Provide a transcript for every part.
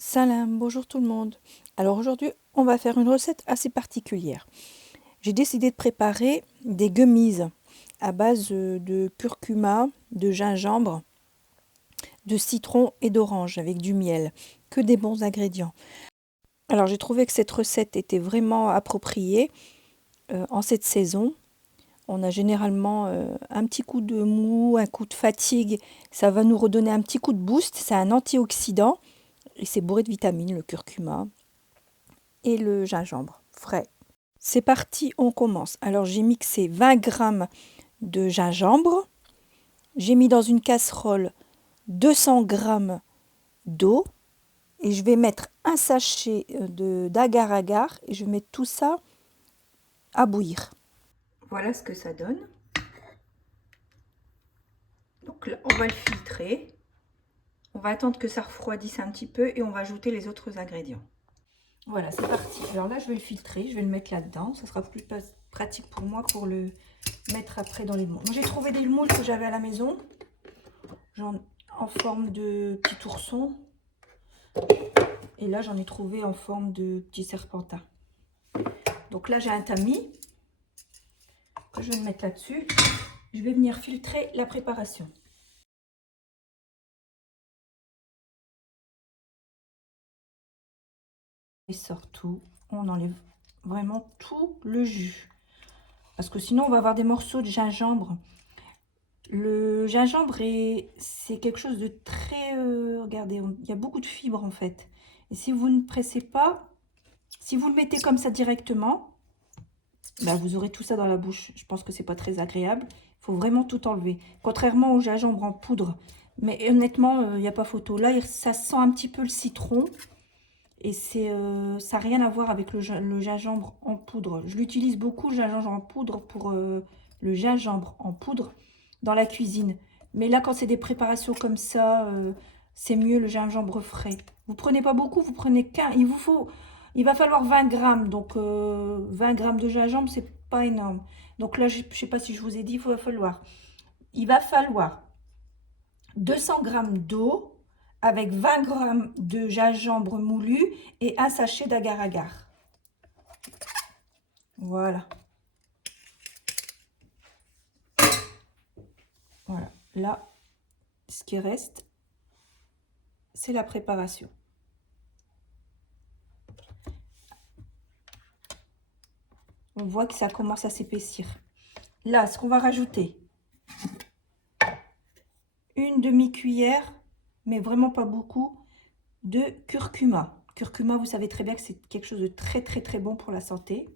Salam, bonjour tout le monde. Alors aujourd'hui, on va faire une recette assez particulière. J'ai décidé de préparer des gummies à base de curcuma, de gingembre, de citron et d'orange avec du miel. Que des bons ingrédients. Alors j'ai trouvé que cette recette était vraiment appropriée en cette saison. On a généralement un petit coup de mou, un coup de fatigue. Ça va nous redonner un petit coup de boost. C'est un antioxydant et c'est bourré de vitamines, le curcuma et le gingembre frais. C'est parti, on commence. Alors j'ai mixé 20 grammes de gingembre. J'ai mis dans une casserole 200 grammes d'eau. Et je vais mettre un sachet d'agar-agar et je vais mettre tout ça à bouillir. Voilà ce que ça donne. Donc là, on va le filtrer. On va attendre que ça refroidisse un petit peu et on va ajouter les autres ingrédients. Voilà, c'est parti. Alors là, je vais le filtrer, je vais le mettre là-dedans. Ça sera plus pratique pour moi pour le mettre après dans les moules. Moi, j'ai trouvé des moules que j'avais à la maison, genre en forme de petit ourson. Et là, j'en ai trouvé en forme de petit serpentin. Donc là, j'ai un tamis que je vais le mettre là-dessus. Je vais venir filtrer la préparation. Et sort tout. On enlève vraiment tout le jus. Parce que sinon, on va avoir des morceaux de gingembre. Le gingembre, c'est quelque chose de très... regardez, il y a beaucoup de fibres en fait. Et si vous ne pressez pas, si vous le mettez comme ça directement, bah, vous aurez tout ça dans la bouche. Je pense que c'est pas très agréable. Il faut vraiment tout enlever. Contrairement au gingembre en poudre. Mais honnêtement, il n'y a pas photo. Là, ça sent un petit peu le citron. Et ça n'a rien à voir avec le gingembre en poudre. Je l'utilise beaucoup, le gingembre en poudre, pour le gingembre en poudre dans la cuisine. Mais là, quand c'est des préparations comme ça, c'est mieux le gingembre frais. Vous prenez pas beaucoup, vous prenez qu'un. Il va falloir 20 grammes. Donc 20 grammes de gingembre, c'est pas énorme. Donc là, je ne sais pas si je vous ai dit, il va falloir 200 grammes d'eau avec 20 grammes de gingembre moulu et un sachet d'agar-agar. Voilà. Voilà. Là, ce qui reste, c'est la préparation. On voit que ça commence à s'épaissir. Là, ce qu'on va rajouter, une demi-cuillère, mais vraiment pas beaucoup, de curcuma. Curcuma, vous savez très bien que c'est quelque chose de très très très bon pour la santé.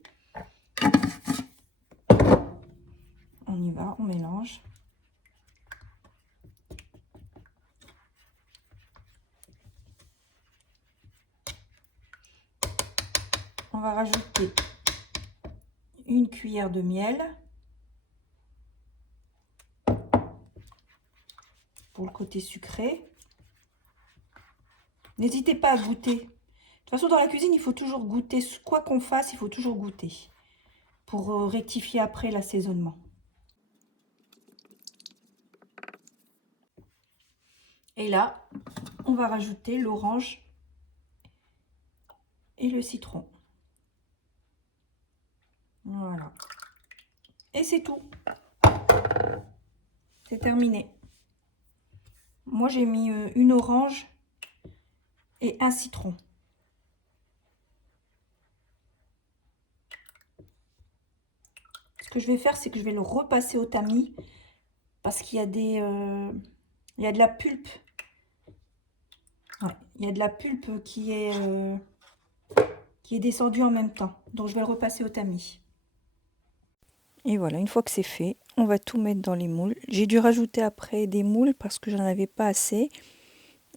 On y va, on mélange. On va rajouter une cuillère de miel pour le côté sucré. N'hésitez pas à goûter. De toute façon, dans la cuisine, il faut toujours goûter. Quoi qu'on fasse, il faut toujours goûter pour rectifier après l'assaisonnement. Et là, on va rajouter l'orange et le citron. Voilà. Et c'est tout. C'est terminé. Moi, j'ai mis une orange et un citron. Ce que je vais faire, c'est que je vais le repasser au tamis parce qu'il y a il y a de la pulpe. Ouais, il y a de la pulpe qui est descendue en même temps. Donc, je vais le repasser au tamis. Et voilà, une fois que c'est fait, on va tout mettre dans les moules. J'ai dû rajouter après des moules parce que j'en avais pas assez.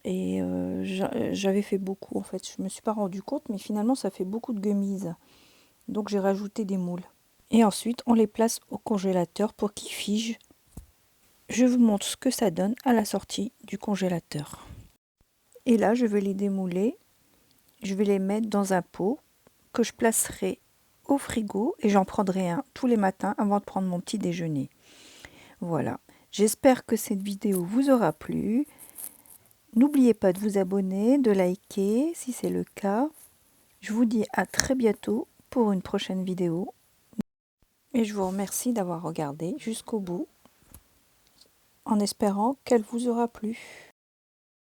Et j'avais fait beaucoup en fait. Je me suis pas rendu compte, mais finalement ça fait beaucoup de gummies. Donc j'ai rajouté des moules. Et ensuite, on les place au congélateur pour qu'ils figent. Je vous montre ce que ça donne à la sortie du congélateur. Et là, je vais les démouler. Je vais les mettre dans un pot que je placerai au frigo et j'en prendrai un tous les matins avant de prendre mon petit déjeuner. Voilà, j'espère que cette vidéo vous aura plu. N'oubliez pas de vous abonner, de liker si c'est le cas. Je vous dis à très bientôt pour une prochaine vidéo. Et je vous remercie d'avoir regardé jusqu'au bout en espérant qu'elle vous aura plu.